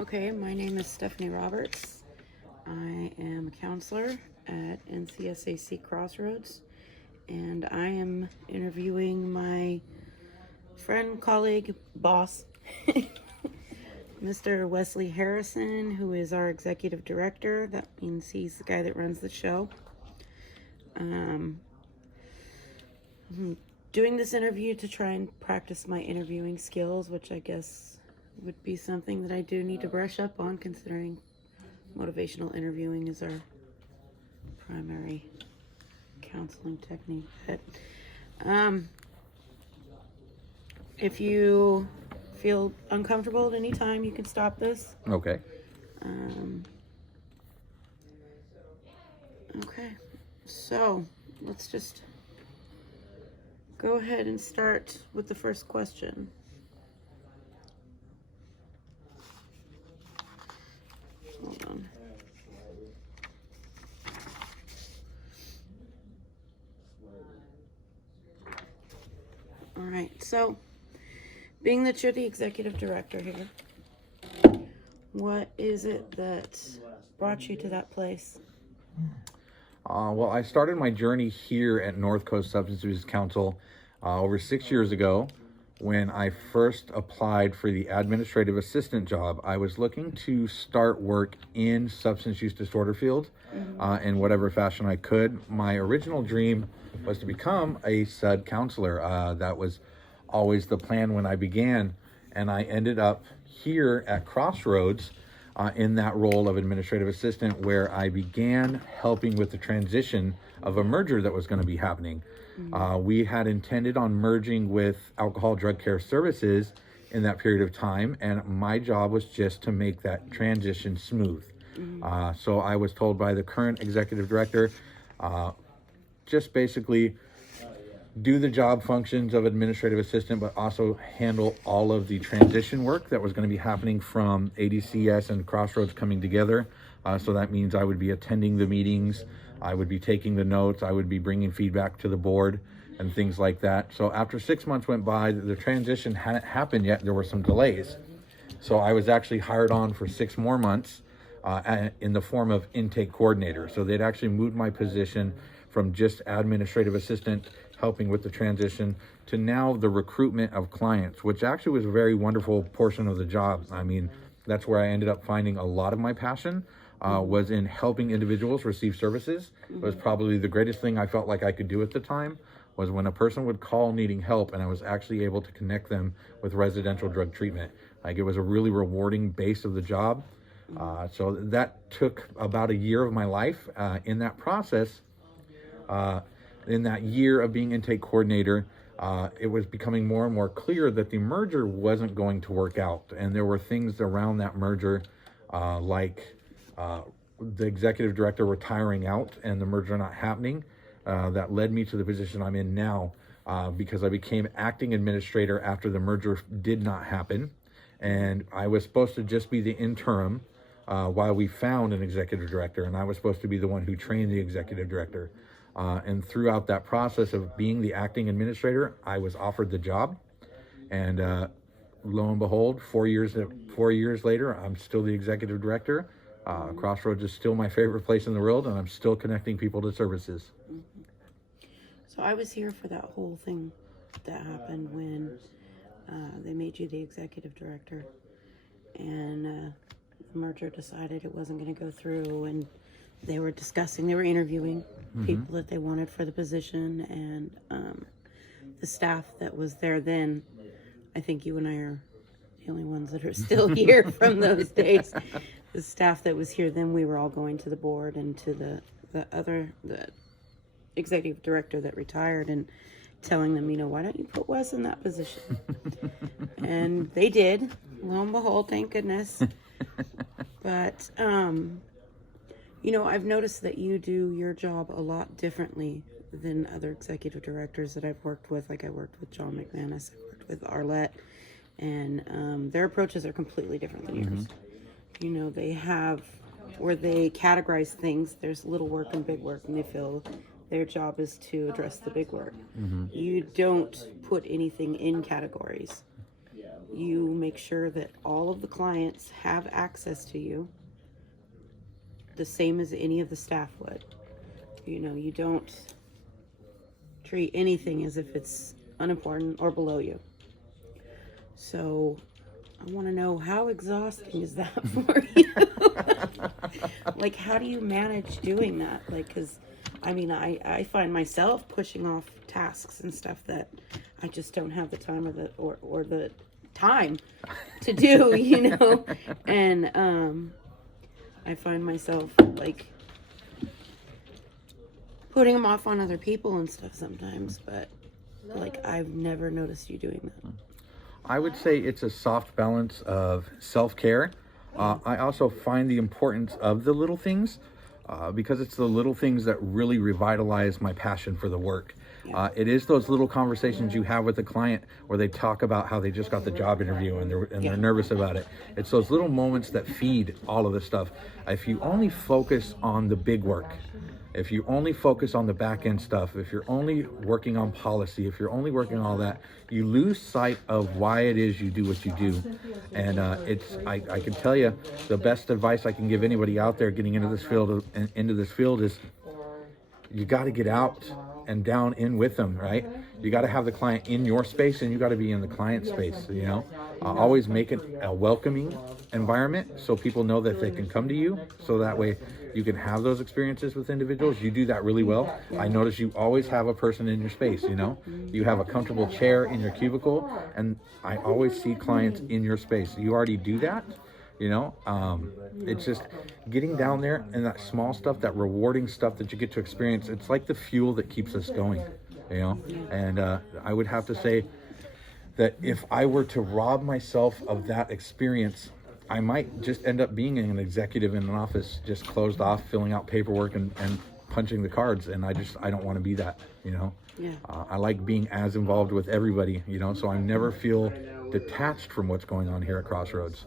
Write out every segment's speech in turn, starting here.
Okay, my name is Stephanie Roberts. I am a counselor at NCSAC Crossroads, and I am interviewing my friend, colleague, boss, Mr. Wesley Harrison, who is our executive director. That means he's the guy that runs the show. I'm doing this interview to try and practice my interviewing skills, which I guess would be something that I do need to brush up on, considering motivational interviewing is our primary counseling technique. But if you feel uncomfortable at any time, you can stop this. Okay. Okay, so let's just go ahead and start with the first question. Hold on. All right, so being that you're the executive director here, what is it that brought you to that place? Well, I started my journey here at North Coast Substance Abuse Council over 6 years ago. When I first applied for the administrative assistant job, I was looking to start work in substance use disorder field in whatever fashion I could. My original dream was to become a SUD counselor. That was always the plan when I began, and I ended up here at Crossroads in that role of administrative assistant, where I began helping with the transition of a merger that was going to be happening. We had intended on merging with Alcohol Drug Care Services in that period of time, and my job was just to make that transition smooth. So I was told by the current executive director, just basically do the job functions of administrative assistant, but also handle all of the transition work that was going to be happening from ADCS and Crossroads coming together. So that means I would be attending the meetings, I would be taking the notes, I would be bringing feedback to the board and things like that. So after 6 months went by, the transition hadn't happened yet. There were some delays. So I was actually hired on for 6 more months in the form of intake coordinator. So they'd actually moved my position from just administrative assistant helping with the transition to now the recruitment of clients, which actually was a very wonderful portion of the job. I mean, that's where I ended up finding a lot of my passion. Was in helping individuals receive services. It was probably the greatest thing I felt like I could do at the time, was when a person would call needing help and I was actually able to connect them with residential drug treatment. Like, it was a really rewarding base of the job. So that took about a year of my life. In that process, in that year of being intake coordinator, it was becoming more and more clear that the merger wasn't going to work out. And there were things around that merger, like the executive director retiring out and the merger not happening, that led me to the position I'm in now, because I became acting administrator after the merger did not happen. And I was supposed to just be the interim while we found an executive director, and I was supposed to be the one who trained the executive director. And throughout that process of being the acting administrator, I was offered the job, and lo and behold, 4 years later, I'm still the executive director. Crossroads is still my favorite place in the world, and I'm still connecting people to services. So I was here for that whole thing that happened when they made you the executive director, and the merger decided it wasn't going to go through, and they were interviewing people that they wanted for the position, and the staff that was there then, I think you and I are the only ones that are still here from those days. The staff that was here then, we were all going to the board and to the executive director that retired and telling them, why don't you put Wes in that position? And they did, lo and behold, thank goodness. But I've noticed that you do your job a lot differently than other executive directors that I've worked with. Like, I worked with John McManus, I worked with Arlette, and their approaches are completely different than yours. They have where they categorize things. There's little work and big work, and they feel their job is to address the big work. You don't put anything in categories. You make sure that all of the clients have access to you the same as any of the staff would. You don't treat anything as if it's unimportant or below you. So I want to know, how exhausting is that for you? Like, how do you manage doing that? Like, because I find myself pushing off tasks and stuff that I just don't have the time or the time to do, and I find myself like putting them off on other people and stuff sometimes, but like, I've never noticed you doing that. I would say it's a soft balance of self-care. I also find the importance of the little things, because it's the little things that really revitalize my passion for the work. It is those little conversations you have with the client where they talk about how they just got the job interview and they're nervous about it. It's those little moments that feed all of this stuff. If you only focus on the big work, if you only focus on the back end stuff, if you're only working on policy, if you're only working on all that, you lose sight of why it is you do what you do. And I can tell you, the best advice I can give anybody out there getting into this field is you got to get out and down in with them, right? You got to have the client in your space, and you got to be in the client space. Always make it a welcoming environment so people know that they can come to you, so that way you can have those experiences with individuals. You do that really well. I notice you always have a person in your space. You have a comfortable chair in your cubicle, and I always see clients in your space. You already do that. It's just getting down there and that small stuff, that rewarding stuff that you get to experience. It's like the fuel that keeps us going, and I would have to say that if I were to rob myself of that experience, I might just end up being an executive in an office, just closed off, filling out paperwork and punching the cards. And I don't want to be that, I like being as involved with everybody, so I never feel detached from what's going on here at Crossroads.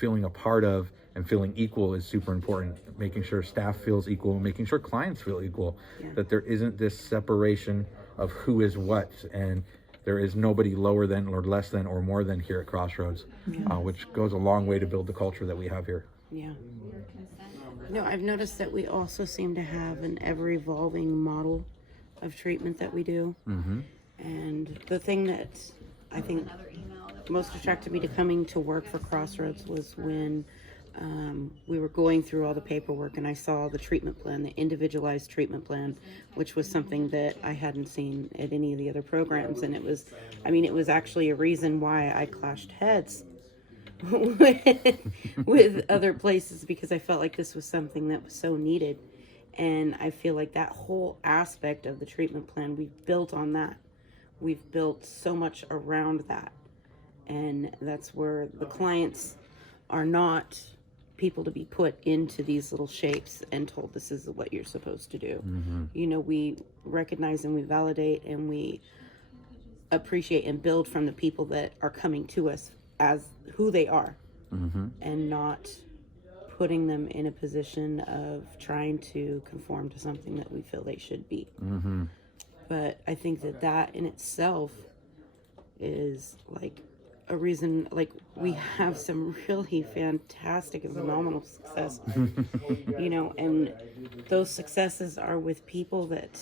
Feeling a part of and feeling equal is super important. Making sure staff feels equal, making sure clients feel equal, that there isn't this separation of who is what, and there is nobody lower than or less than or more than here at Crossroads, which goes a long way to build the culture that we have here. Yeah. I've noticed that we also seem to have an ever-evolving model of treatment that we do. Mm-hmm. And the thing that I think most attracted me to coming to work for Crossroads was when we were going through all the paperwork and I saw the treatment plan, the individualized treatment plan, which was something that I hadn't seen at any of the other programs. And it was actually a reason why I clashed heads with other places, because I felt like this was something that was so needed. And I feel like that whole aspect of the treatment plan, we've built on that. We've built so much around that. And that's where the clients are not people to be put into these little shapes and told this is what you're supposed to do. Mm-hmm. We recognize and we validate and we appreciate and build from the people that are coming to us as who they are, and not putting them in a position of trying to conform to something that we feel they should be. But I think that in itself is like a reason, like, we have some really fantastic and phenomenal success, and those successes are with people that